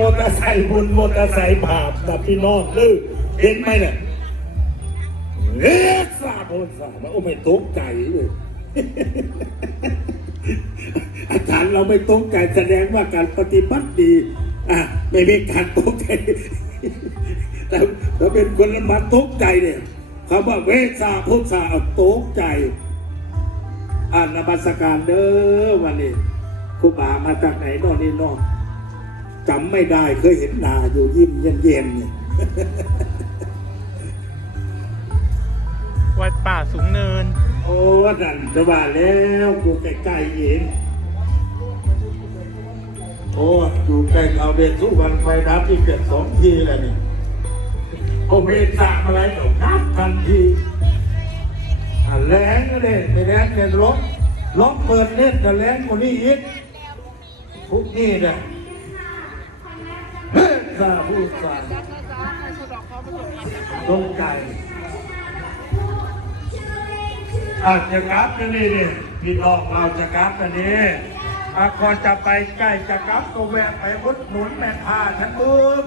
มอเตอร์ไซค์บุญมอเตอร์ไซค์บาปนะพี่น้องลือเห็นไหมเนี่ยเอ๊ะทราบโอ้ทราบโอ้ไม่ตกใจเลยอาจารย์เราไม่ตกใจแสดงว่าการปฏิบัติดีอะไม่มีการตกใจแต่ถ้าเป็นคนละมาตกใจเนี่ยคำว่าเวสาพุทธาตกใจอ่านนมัสการเด้อวันนี้ครูบามาจากไหนนอกนี่นอก จำไม่ได้เคยเห็นหน้าอยู่ยิ้มเย็นๆเนี่ยวัดป่าสูงเนิน โอ้ดันจะว่าแล้วอยู่ใกล้ๆเองโอ้อยู่ใกล้เอาเดชทุกวันไฟดับที่เกิดสองทีแล้วนี่โอเมนสามอะไรก็ดับทันทีอะแรงเลยไม่แรงเป็นรถล็อกเปิดเน็ตก็แรงกว่านี้อีกพวกนี้เนี่ยเฮ้ยซาพูดซาตรงใจอาจจะกราฟกันนี่นี่พี่น้องเราจะกราฟกันนี่อาก่อนจะไปใกล้จะกราฟก็แวะไปอุดหนุนแม่ค้าฉันบึ้ม